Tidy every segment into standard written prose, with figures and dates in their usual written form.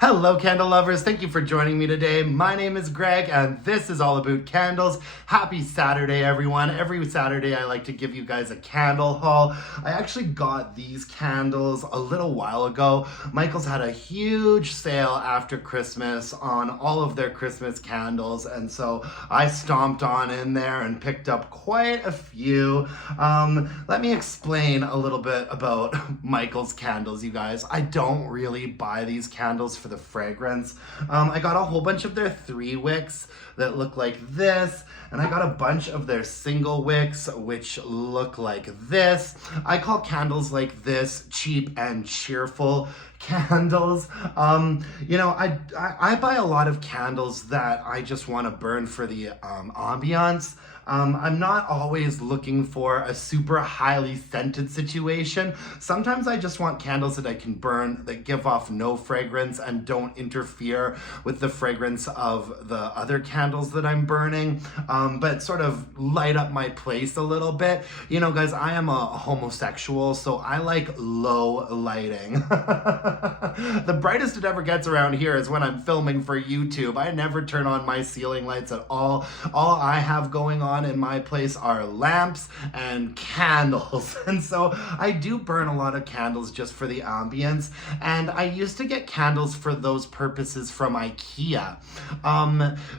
Hello, candle lovers. Thank you for joining me today. My name is Greg, and this is all about candles. Happy Saturday, everyone. Every Saturday, I like to give you guys a candle haul. I actually got these candles a little while ago. Michael's had a huge sale after Christmas on all of their Christmas candles, and so I stomped on in there and picked up quite a few. Let me explain a little bit about Michael's candles, you guys. I don't really buy these candles for the fragrance. I got a whole bunch of their 3 wicks that look like this, and I got a bunch of their single wicks which look like this. I call candles like this cheap and cheerful candles. I buy a lot of candles that I just want to burn for the ambiance. I'm not always looking for a super highly scented situation. Sometimes I just want candles that I can burn that give off no fragrance and don't interfere with the fragrance of the other candles that I'm burning, but sort of light up my place a little bit. You know, guys, I am a homosexual, so I like low lighting. The brightest it ever gets around here is when I'm filming for YouTube. I never turn on my ceiling lights at all. All I have going on in my place are lamps and candles. And so I do burn a lot of candles just for the ambience. And I used to get candles for those purposes from IKEA.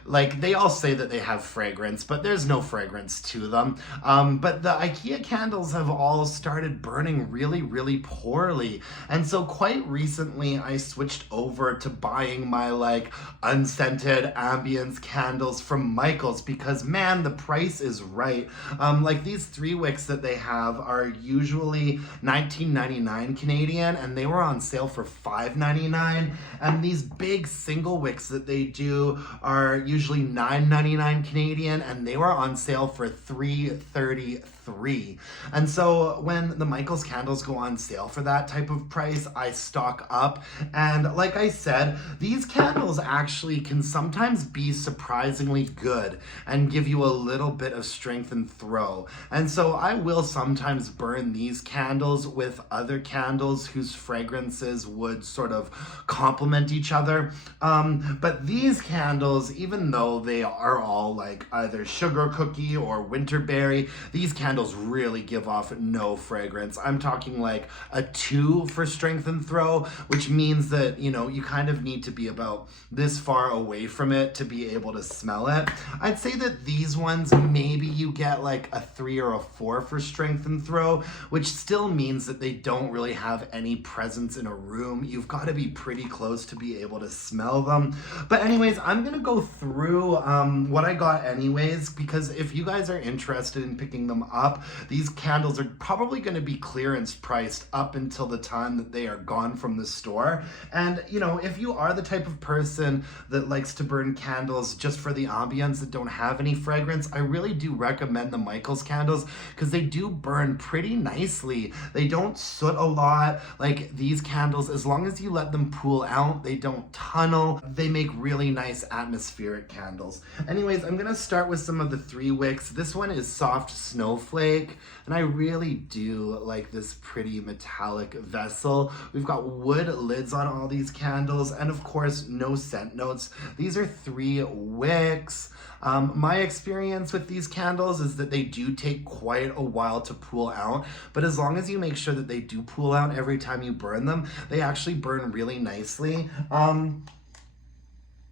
Like they all say that they have fragrance, but there's no fragrance to them. But the IKEA candles have all started burning really, really poorly. And so quite recently I switched over to buying my like unscented ambience candles from Michael's because man, the price is right. Like these 3 wicks that they have are usually $19.99 Canadian, and they were on sale for $5.99. And these big single wicks that they do are usually $9.99 Canadian, and they were on sale for $3.33. And so when the Michael's candles go on sale for that type of price, I stock up. And like I said, these candles actually can sometimes be surprisingly good and give you a little bit of strength and throw. And so I will sometimes burn these candles with other candles whose fragrances would sort of complement each other. But these candles, even though they are all like either sugar cookie or winterberry, these candles really give off no fragrance. I'm talking like a 2 for strength and throw, which means that, you know, you kind of need to be about this far away from it to be able to smell it. I'd say that these ones, maybe you get like a 3 or a 4 for strength and throw, which still means that they don't really have any presence in a room. You've got to be pretty close to be able to smell them. But anyways, I'm gonna go through what I got anyways, because if you guys are interested in picking them up, these candles are probably going to be clearance priced up until the time that they are gone from the store. And you know, if you are the type of person that likes to burn candles just for the ambience that don't have any fragrance, I really do recommend the Michael's candles because they do burn pretty nicely. They don't soot a lot. Like these candles, as long as you let them cool out, they don't tunnel. They make really nice atmospheric candles. Anyways, I'm gonna start with some of the 3 wicks. This one is Soft Snowflake, and I really do like this pretty metallic vessel. We've got wood lids on all these candles, and of course, no scent notes. These are 3 wicks. My experience with these candles is that they do take quite a while to pool out, but as long as you make sure that they do pool out every time you burn them, they actually burn really nicely.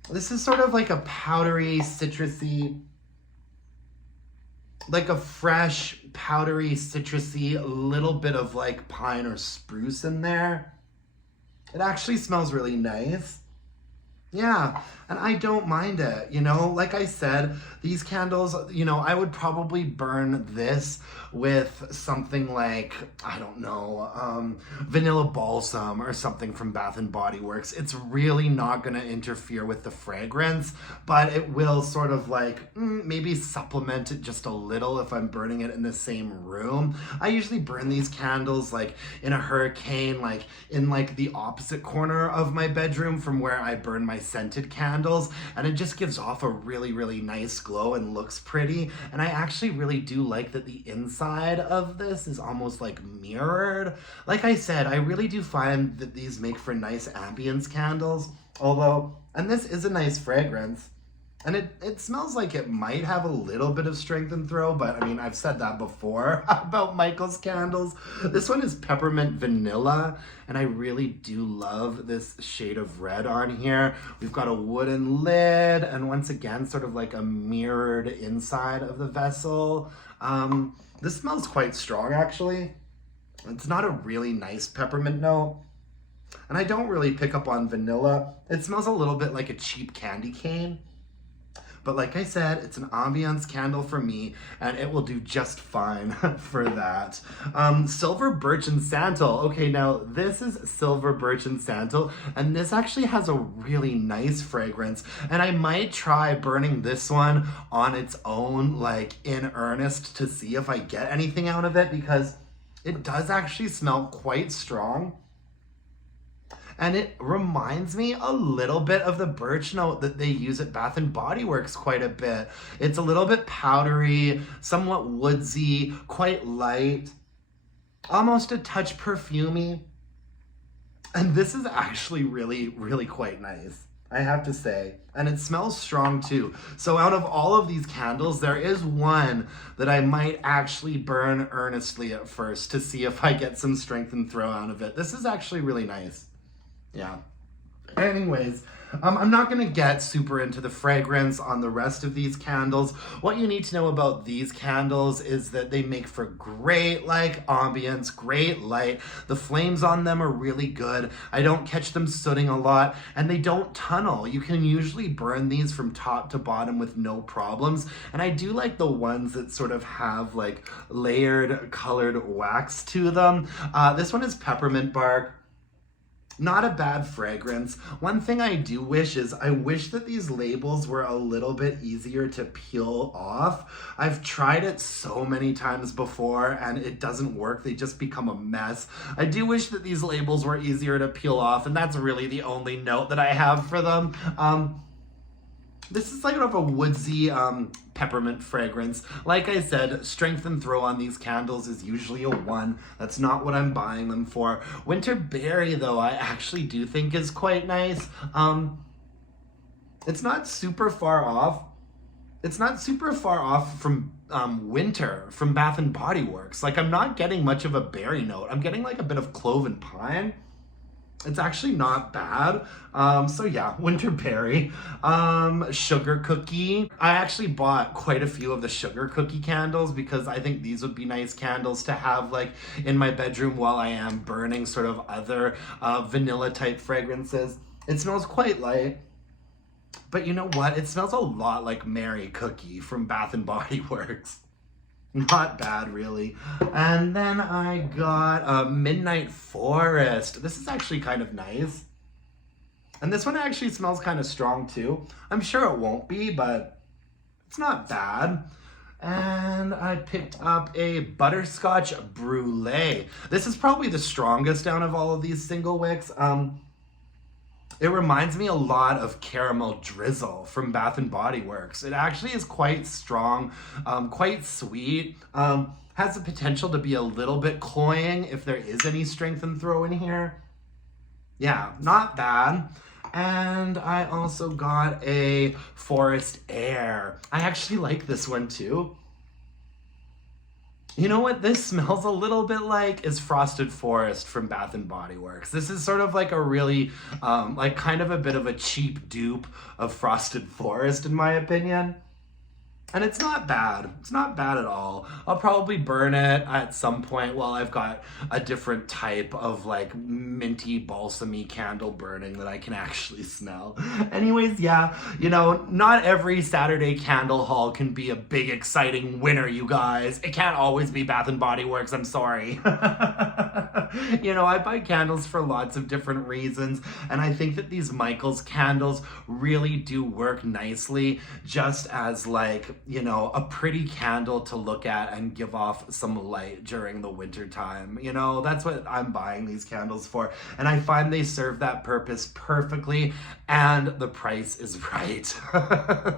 This is sort of like a powdery, citrusy, like a fresh, powdery, citrusy, little bit of like pine or spruce in there. It actually smells really nice. Yeah, and I don't mind it, you know, like I said, these candles, you know, I would probably burn this with something like, I don't know, vanilla balsam or something from Bath and Body Works. It's really not going to interfere with the fragrance, but it will sort of like maybe supplement it just a little if I'm burning it in the same room. I usually burn these candles like in a hurricane, like in like the opposite corner of my bedroom from where I burn my scented candles, and it just gives off a really, really nice glow and looks pretty. And I actually really do like that the inside of this is almost like mirrored. Like I said, I really do find that these make for nice ambience candles. Although, and this is a nice fragrance. And it smells like it might have a little bit of strength and throw, but I mean, I've said that before about Michael's candles. This one is Peppermint Vanilla, and I really do love this shade of red on here. We've got a wooden lid, and once again, sort of like a mirrored inside of the vessel. This smells quite strong, actually. It's not a really nice peppermint note. And I don't really pick up on vanilla. It smells a little bit like a cheap candy cane. But like I said, it's an ambiance candle for me, and it will do just fine for that. Silver Birch and Santal. Okay, now this is Silver Birch and Santal, and this actually has a really nice fragrance. And I might try burning this one on its own, like in earnest, to see if I get anything out of it, because it does actually smell quite strong. And it reminds me a little bit of the birch note that they use at Bath & Body Works quite a bit. It's a little bit powdery, somewhat woodsy, quite light, almost a touch perfumey. And this is actually really, really quite nice, I have to say. And it smells strong too. So out of all of these candles, there is one that I might actually burn earnestly at first to see if I get some strength and throw out of it. This is actually really nice. Yeah. Anyways, I'm not going to get super into the fragrance on the rest of these candles. What you need to know about these candles is that they make for great ambience, great light. The flames on them are really good. I don't catch them sooting a lot, and they don't tunnel. You can usually burn these from top to bottom with no problems. And I do like the ones that sort of have layered colored wax to them. This one is peppermint bark. Not a bad fragrance. One thing I do wish is I wish that these labels were a little bit easier to peel off. I've tried it so many times before and it doesn't work. They just become a mess. I do wish that these labels were easier to peel off, and that's really the only note that I have for them. This is kind of a woodsy peppermint fragrance. Like I said, strength and throw on these candles is usually a 1. That's not what I'm buying them for. Winter berry, though, I actually do think is quite nice. It's not super far off. It's not super far off from winter from Bath & Body Works. I'm not getting much of a berry note. I'm getting a bit of clove and pine. It's actually not bad. So yeah, winter berry. Sugar cookie. I actually bought quite a few of the sugar cookie candles because I think these would be nice candles to have in my bedroom while I am burning sort of other vanilla type fragrances. It smells quite light. But you know what? It smells a lot like Mary Cookie from Bath & Body Works. Not bad, really. And then I got a Midnight Forest. This is actually kind of nice. And this one actually smells kind of strong, too. I'm sure it won't be, but it's not bad. And I picked up a Butterscotch Brulee. This is probably the strongest out of all of these single wicks. It reminds me a lot of Caramel Drizzle from Bath & Body Works. It actually is quite strong, quite sweet, has the potential to be a little bit cloying if there is any strength and throw in here. Yeah, not bad. And I also got a Forest Air. I actually like this one too. You know what this smells a little bit like is Frosted Forest from Bath & Body Works. This is sort of a really, kind of a bit of a cheap dupe of Frosted Forest in my opinion. And it's not bad. It's not bad at all. I'll probably burn it at some point while I've got a different type of minty, balsamy candle burning that I can actually smell. Anyways, yeah, not every Saturday candle haul can be a big, exciting winner, you guys. It can't always be Bath & Body Works, I'm sorry. I buy candles for lots of different reasons, and I think that these Michaels candles really do work nicely just as you know, a pretty candle to look at and give off some light during the winter time. You know, that's what I'm buying these candles for. And I find they serve that purpose perfectly, and the price is right.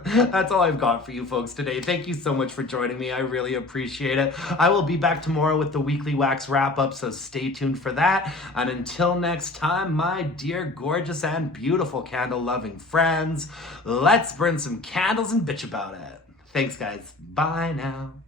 That's all I've got for you folks today. Thank you so much for joining me. I really appreciate it. I will be back tomorrow with the weekly wax wrap up, so stay tuned for that. And until next time, my dear, gorgeous, and beautiful candle loving friends, let's burn some candles and bitch about it. Thanks, guys. Bye now.